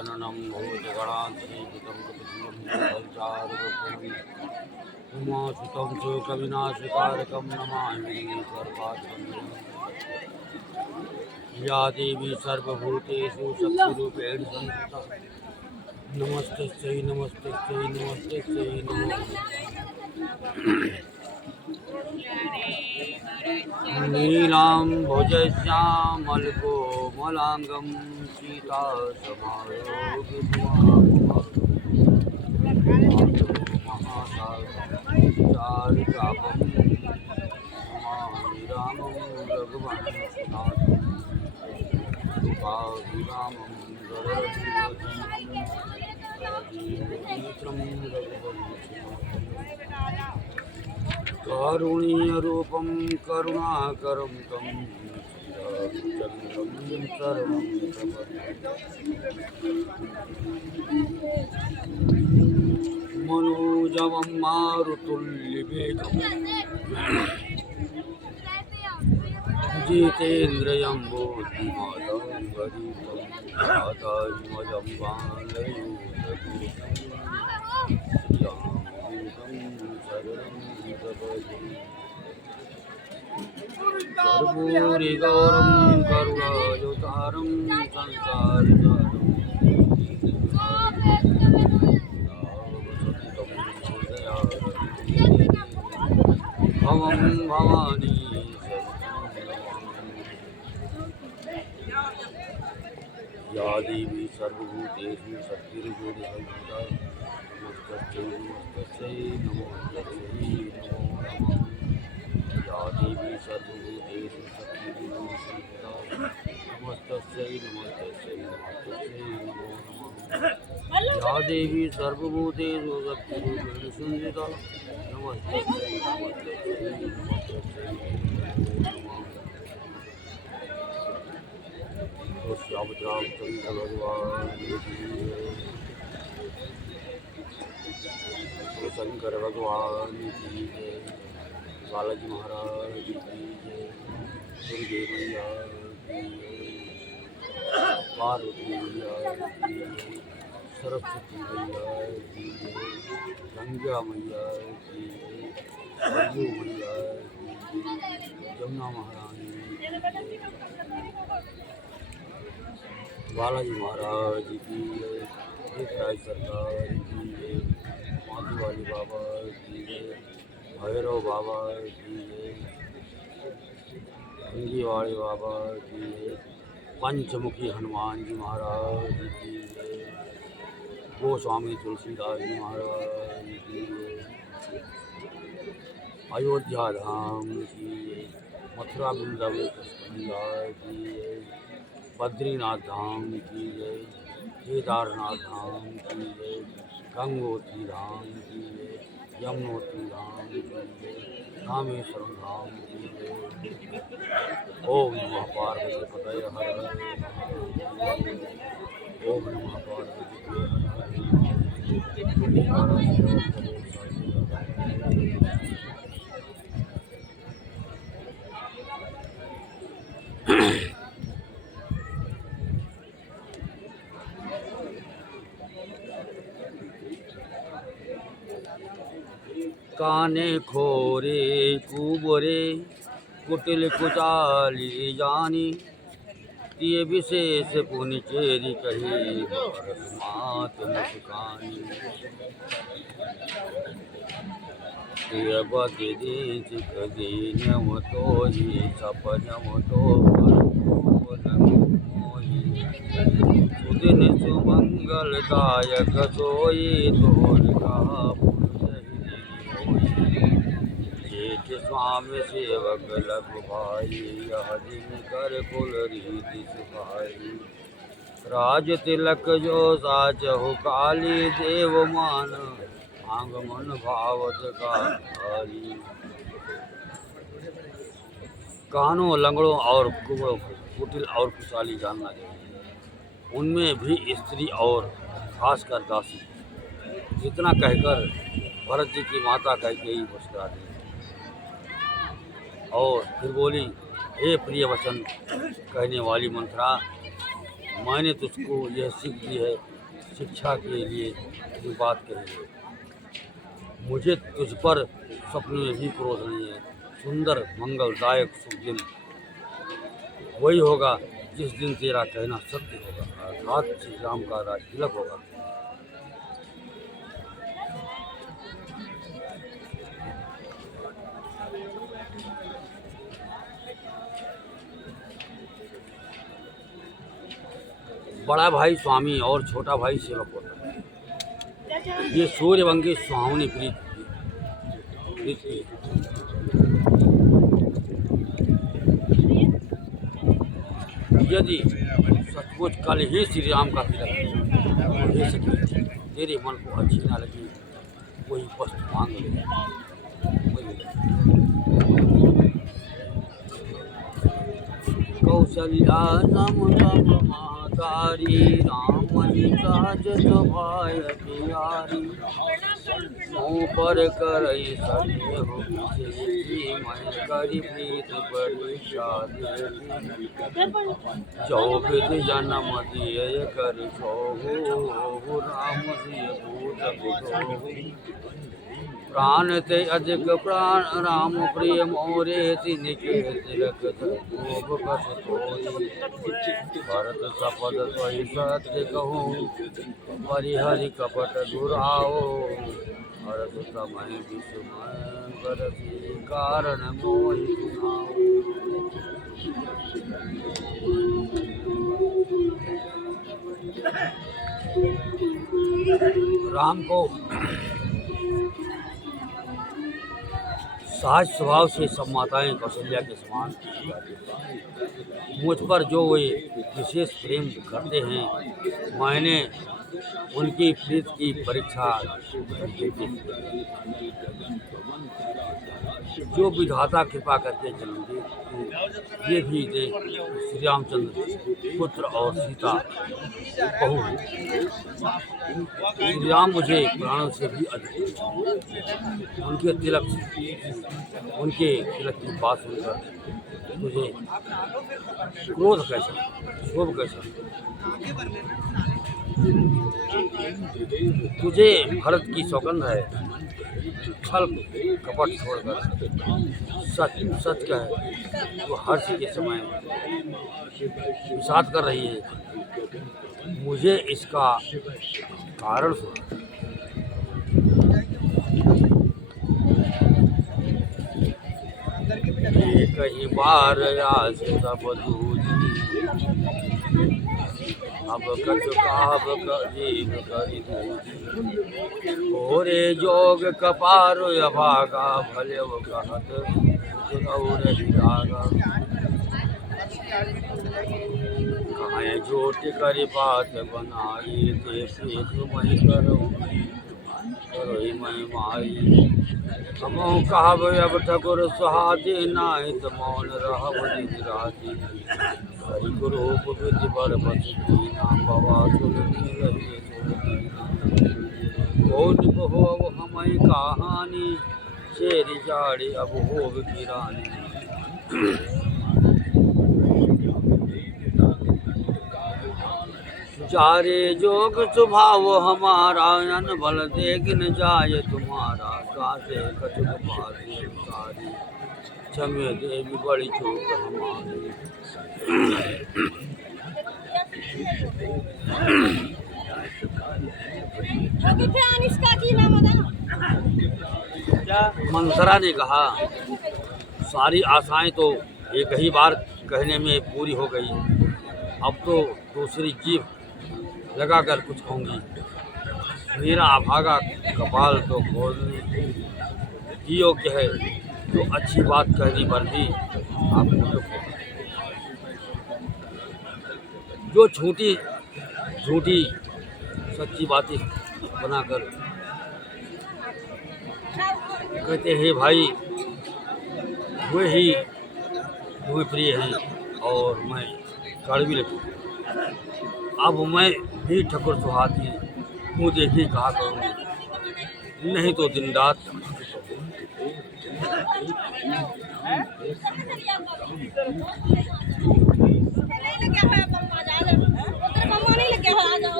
गजाननं भूतगणाधिसेवितं कपितवंशचारुवपुर्वी उमासुतं शोकविनाशकारकं नमामि सर्वात्मनं। या देवी सर्वभूतेषु शक्तिरूपेण संस्थिता नमस्तस्यै नमस्तस्यै नमस्तस्यै नमो नीलां भुजश्यामलकोमलाङ्गं सीतासमारोहमासाचारुचापं नमामि रामं रघुवंशनाथं कृपाभिरामं गरुडध्वजं कारुण्यरूपं करुणाकरं तं चन्द्रं शरणं मनोजवं मारुतुल्यवेगं जितेन्द्रियं बुद्धिमतां वरितं वातात्मजं कर्पूरिगौरं करुणायुतारं संसारसारं भवं भवानी या देवी सर्वभूतेषु शक्तिर्भूतसंस्थिता नमस्तस्यै नमस्तस्यै नमो नमः। या देवी सर्वभूतेषु शक्तिर्भूतसंस्थिता नमस्तस्यै नमस्तस्यै नमस्तस्यै नमो नमः। या देवी सर्वभूतेषु शक्तिरूपेण संस्थिता नमस्तस्यै नमस्तस्यै नमस्तस्यै नमो नमः। श्यामचंद्र भगवान शंकर भगवान की जय, बालाजी महाराज की जय, दुर्गे मैया की जय, पार्वती मैया की जय, सरस्वती मैया की जय, गंगा मैया की जय, सरयू मैया की जय, जमुना महारानी बालाजी महाराज की जय, राज सरकार की जय, माधु वाली बाबा की जय, भैरव बाबा की जय, भंगी वाले बाबा की जय, पंचमुखी हनुमान जी महाराज की जय, गोस्वामी तुलसीदास जी महाराज की जय, अयोध्या धाम की जय, मथुरा वृंदावन कृष्ण की जय, बद्रीनाथ धाम की जय, केदारनाथ धाम की जय, गंगोत्री धाम की जय, यमुनोत्री धाम की जय, रामेश्वरम धाम की जय। ओम नमः पार्वती पतये हर हर महादेव। ओम नमः पार्वती पतये हर हर महादेव। काने खोरे कुबरे कुटिल कुचाली जानी, ये विशेष पुनि चेरी कही भारत मात मुस्कानी। बदी सिख दीनम तो ही सपनम तो सुदिन सुमंगलदायक सोई तोर का स्वामी सेवक लघु भाई, यह दिन कर कुल रीति सिपाही। राज तिलक जो साचहु काली, देव मान आंगमन भावत का भारी। कानों लंगड़ों और कुबड़ों को कुटिल और खुशहाली जानना चाहिए, उनमें भी स्त्री और खासकर दासी। इतना कहकर भरत जी की माता कैकेयी मुस्कुरा दी और फिर बोली, हे प्रिय वचन कहने वाली मंथरा, मैंने तुझको यह सीख दी है शिक्षा के लिए ये बात कही है। मुझे तुझ पर स्वप्न में भी क्रोध नहीं है। सुंदर मंगलदायक शुभ दिन वही होगा जिस दिन तेरा कहना सत्य होगा, अर्थात श्री राम का राज तिलक होगा। बड़ा भाई स्वामी और छोटा भाई सेवक होता है। ये सूर्यवंगी सुहावनी प्रीति यदि सचमुच कल ही श्री राम का तिलक हो सके, तेरे मन को अच्छी ना लगी कोई वस्तु मांग ले। कौशल्या तारी राम राजत भाय प्यारी, पर करई सने हो मैं करी प्रीत बड़ी शादी। जो विध जन्म दिए कर छो राम दिय भूत बुधो। प्राण ते अधिक प्राण राम प्रिय मोरे तिनके तिलक धूप कस तोई। भरत सपद सोई सत्य कहूँ परिहरि कपट दुराओ। भरत समय विषमय करती कारण मोहि सुनाओ। राम को सहज स्वभाव से सब माताएं कौशल्या के समान मुझ पर जो वे विशेष प्रेम करते हैं, मैंने उनकी प्रीत की परीक्षा जो विधाता कृपा करके जन्म दे, ये भी दे श्री रामचंद्र पुत्र और सीता बहू। श्री राम मुझे प्राणों से भी अधिक, उनके तिलक की बात सुनकर मुझे क्रोध कैसा, क्षोभ कैसा। तुझे भरत की सौगंध है, छल कपट छोड़कर सच कहे तो हर्ष के समय विषाद कर रही है। मुझे इसका कारण सुना। कहीं बार आस सब अब कछु काब जीव करी ओरे जोग कपारो अभागा भले वो कहत कहाँ जोट करी बात बनाई ते मई करो मैं माई। हमो कहब अब ठकुर सुहादी नाहित मौन रहब दिन राति। हरि रूप विधि बर बसना पवा सुनती रही कौन हो हमें कहानी शेरी जाड़ी अब होव की रानी। जारे जोग स्वभाव हमारा अन बल देख न जाय तुम्हारा। कासे कछुक पासी सारी क्षमे देवी बड़ी चूक हमारी। मंथरा ने कहा, सारी आशाएं तो एक ही बार कहने में पूरी हो गई, अब तो दूसरी जीभ लगाकर कुछ कहूँगी। मेरा अभागा कपाल तो खोलने ही योग्य है, तो अच्छी बात कहने पर भी आपको दुख होगा। जो झूठी सच्ची बातें बनाकर कहते हैं भाई वे ही तुम्हें प्रिय हैं और मैं कड़वी लगती। अब मैं भी ठकुर सुहाती मुँह देखी कहा करूँगी, नहीं तो दिन रात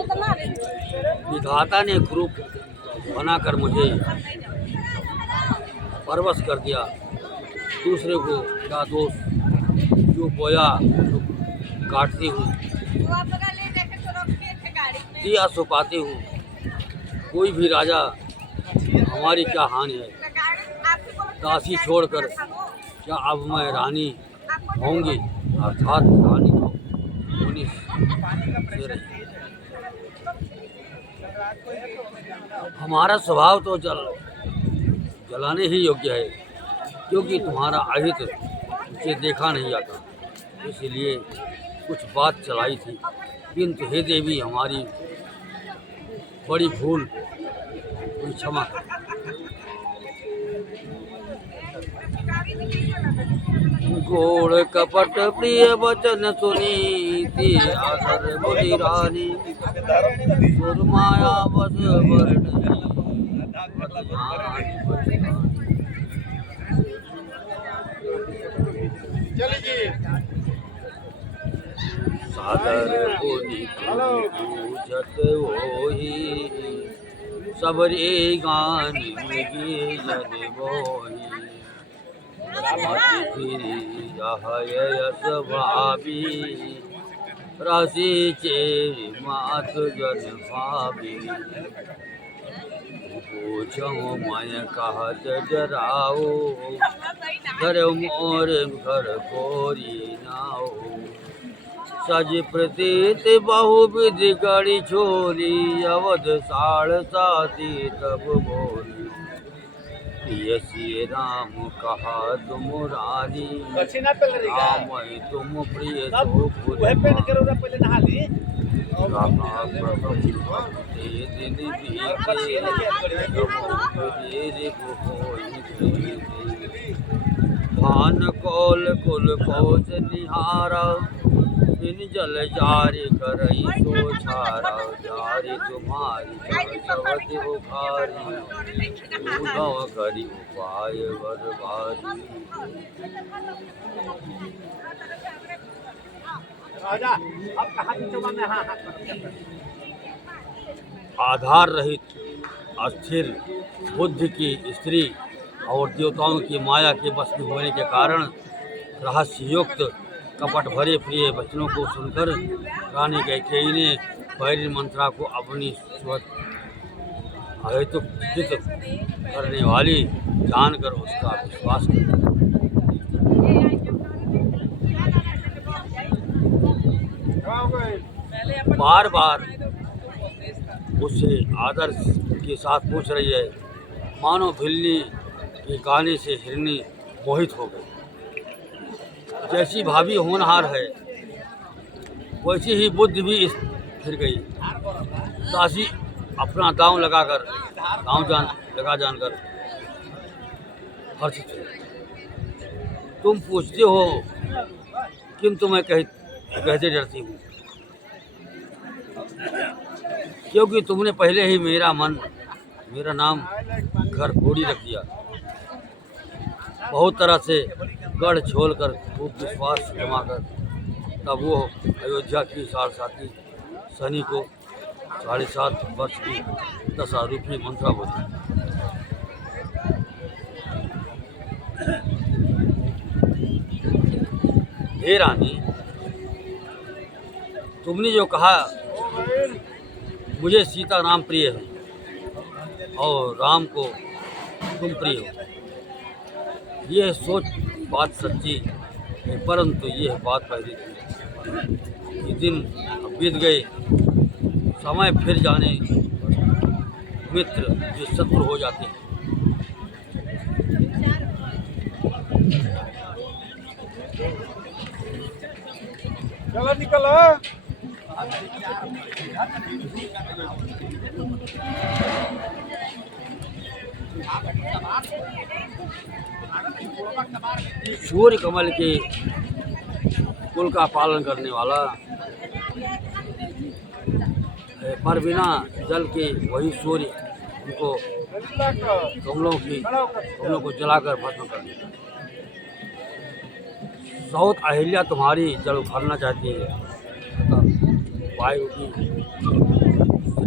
विधाता ने ग्रुप बनाकर मुझे परवश कर दिया। दूसरे को क्या दोष, जो बोया तो काटती हूँ, दिया सुपाती हूँ। कोई भी राजा हमारी क्या हानि है, दासी छोड़कर क्या अब मैं रानी होंगी, अर्थात रानी तो होनी से रही। हमारा स्वभाव तो जलाने ही योग्य है, क्योंकि तुम्हारा अहित उसे देखा नहीं जाता, इसलिए कुछ बात चलाई थी। किंतु हे देवी, हमारी बड़ी भूल, कोई क्षमा कर। घोड़ कपट प्रिय वचन सुनीति, आदर बोली रानी, सुरमाया बस वर्ण सादर बोली पूजत होई, सबरे गान मिगे जन मोही। यश भावी राशि चेरी मात जन भावी, पूछो मैं कहत डराओ, घर मोर घर कोरी नाओ। सज प्रतीत बहुविध गढ़ी छोरी, अवध साढ़ साथी तब बोली। प्रिय श्री राम कहा तुम रानी, राम तुम प्रिय तो दिन भान कौल कुल कोच निहारा, बिन जल जारी करई सो छारा। जारी तुम्हारी सबति उखारी, उदव करी उपाय बरबारी। आधार रहित अस्थिर बुद्धि की स्त्री और देवताओं की माया के बस में होने के कारण रहस्ययुक्त कपट भरे प्रिय वचनों को सुनकर रानी कैकेयी ने बैरी मंत्रा को अपनी अहेतुक जिद करने वाली जानकर उसका विश्वास किया। बार बार उससे आदर के साथ पूछ रही है, मानो भिल्ली के गाने से हिरनी मोहित हो गई। जैसी भाभी होनहार है, वैसी ही बुद्धि भी फिर गई। दासी अपना दांव लगा जानकर हर्षित हुई। तुम पूछते हो, किंतु मैं कहते डरती हूँ, क्योंकि तुमने पहले ही मेरा नाम घर घोड़ी रख दिया। बहुत तरह से गढ़ छोल कर खूब विश्वास जमाकर तब वो अयोध्या की सारसाती सनी को 7.5 वर्ष की दशारूपी मंत्रा बोली। हे रानी, तुमने जो कहा, मुझे सीता राम प्रिय है और राम को तुम प्रिय हो, यह सोच बात सच्ची है, परंतु यह बात पहले थी। ये दिन बीत गए, समय फिर जाने मित्र जो शत्रु हो जाते हैं। चलो निकलो। सूर्य कमल के कुल का पालन करने वाला पर बिना जल के वही सूर्य उनको कमलों को जलाकर भस्म कर देता है। सौत अहिल्या तुम्हारी जल उखाड़ना चाहती है, वायु की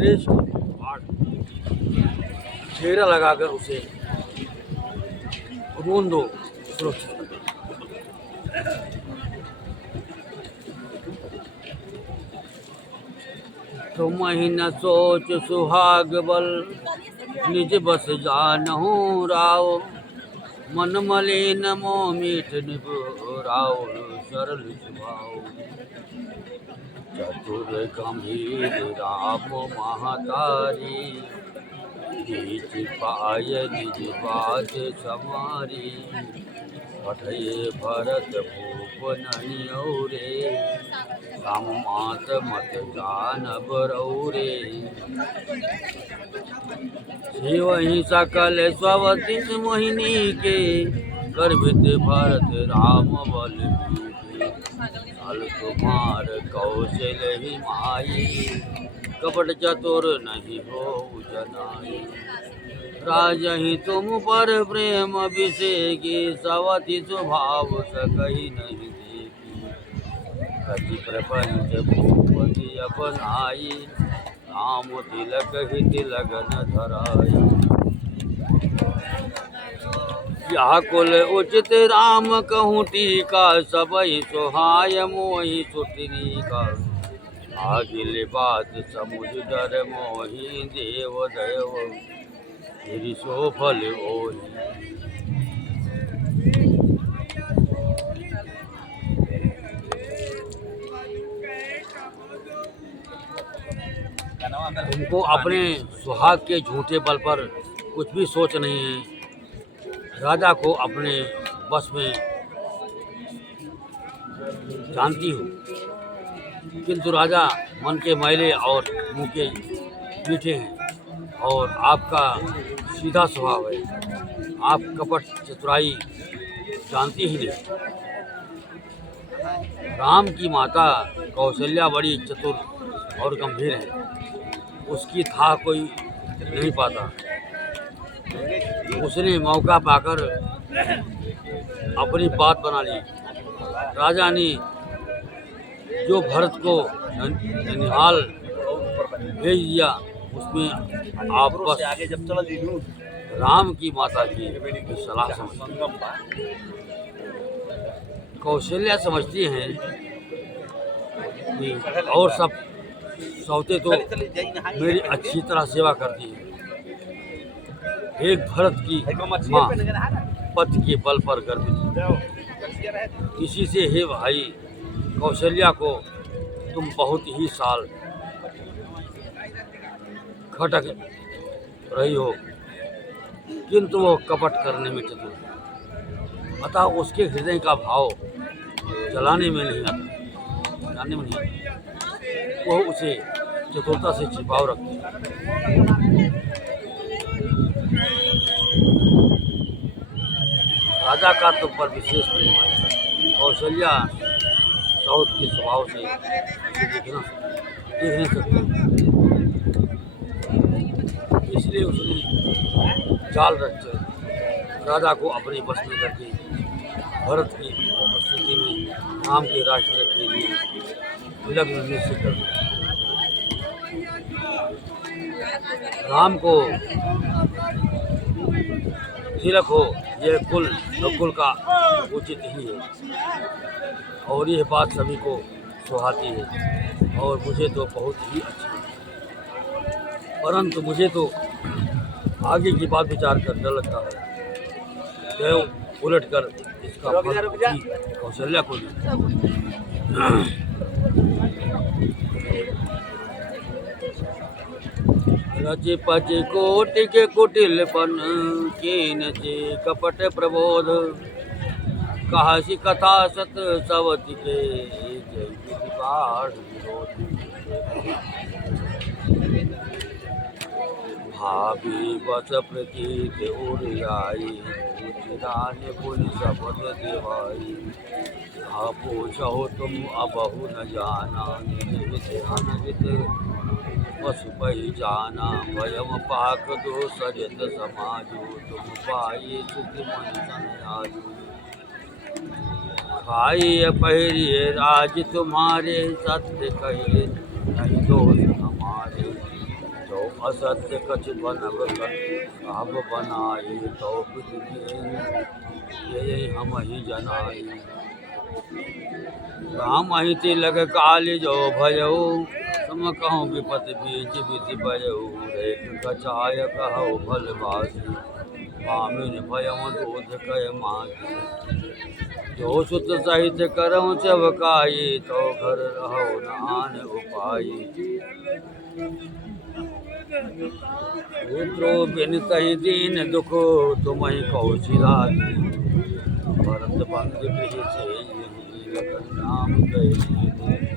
श्रेष्ठ पाठ घेरा लगाकर उसे रोन दो सुरक्षित कर दो। तुम ही न सोच सुहाग बल निज बस जानहु राव, मन मलिन मोह मीठ निपुराव सरल स्वभाव। चतुर गंभीर राम महतारी, बीच पाय निज बात समारी। पठये भरत भूप ननियौरे, राम मात मत जानब रौरे। शिवहि सकल स्ववति मोहिनी के, गर्भित भरत राम बल बीते। छल कुमार कौशल माई, कपट चतुर नहीं हो जनाई। राजहि तुम पर प्रेम अभिषेकी, सवति स्वभाव सकहि नहीं देखी। कति प्रपंच भूपति अपनाई, राम तिलक हित लगन धराई। यह कुल उचित राम कहूँ टीका, सबहि सोहाय मोहि सुतरी का। आगिल बात समुझ डर मोहि, देव देव फिर सो फल ओहि। उनको अपने सुहाग के झूठे बल पर कुछ भी सोच नहीं है। राजा को अपने बस में जानती हूँ, किंतु राजा मन के मैले और मुंह के मीठे हैं, और आपका सीधा स्वभाव है। आप कपट चतुराई जानती ही नहीं। राम की माता कौशल्या बड़ी चतुर और गंभीर है, उसकी था कोई नहीं पाता। उसने मौका पाकर अपनी बात बना ली। राजा ने जो भरत को ननिहाल भेज दिया, उसमें आप बस राम की माता की सलाह समझ। कौशल्या समझती हैं कि और सब सौते तो मेरी अच्छी तरह सेवा करती है। एक भरत की माँ पति के बल पर गर्भित, इसी से हे भाई कौशल्या को तुम बहुत ही साल खटक रही हो, किंतु वो कपट करने में चतुर है। अतः उसके हृदय का भाव जलाने में नहीं आता, जानने में नहीं आता। वह उसे चतुरता से छिपाव रखती है। राजा का तुम पर विशेष प्रेम है। कौशल्या साउथ के स्वभाव से देख नहीं सकती, इसलिए उसने जाल रच राजा को अपने बस में करके भरत की उपस्थिति में राम के राज्य के लिए लग्न निश्चित कर दिया। राम को तिलक हो, यह कुल नकुल का उचित ही है, और यह बात सभी को सुहाती है, और मुझे तो बहुत ही अच्छी है। परंतु मुझे तो आगे की बात विचार कर डर लगता है। देव उलट कर इसका फल कौशल्या को दी। रचे पचे कोटि के कुटिलपन, कीन जे कपट प्रबोध। कहसी कथा सत सवति के, जय विधि पाठ विरोध। भाभी बस प्रतीत उड़ाई, पूजरान पुनि शपथ देवाई। पूछो तुम अबहु न जाना, निज ध्यान पशुपहि जाना। भयम पाक दो सजत समाजो, तुम पाए सुख मन सनयाजो। खाइए पहिरिए राज तुम्हारे, सत्य कहे नहीं दोष हमारे। असत्य कछ बनब कहब बनाई, तो ये हम ही जनाई। राम ही तिलक काली जो भयऊ, सम कहूँ विपति बीच विधि बयऊ। रेख कछाय कहु फल बासी, भामिन भयऊ दूध कह माती। जो सुत सहित करऊँ चबकाई, तो घर रहो न आन उपाई। पुत्रो बिन कही दीन दुख, तुम ही कौशिलाती। भरत बंधु गृह से लखन नाम गए।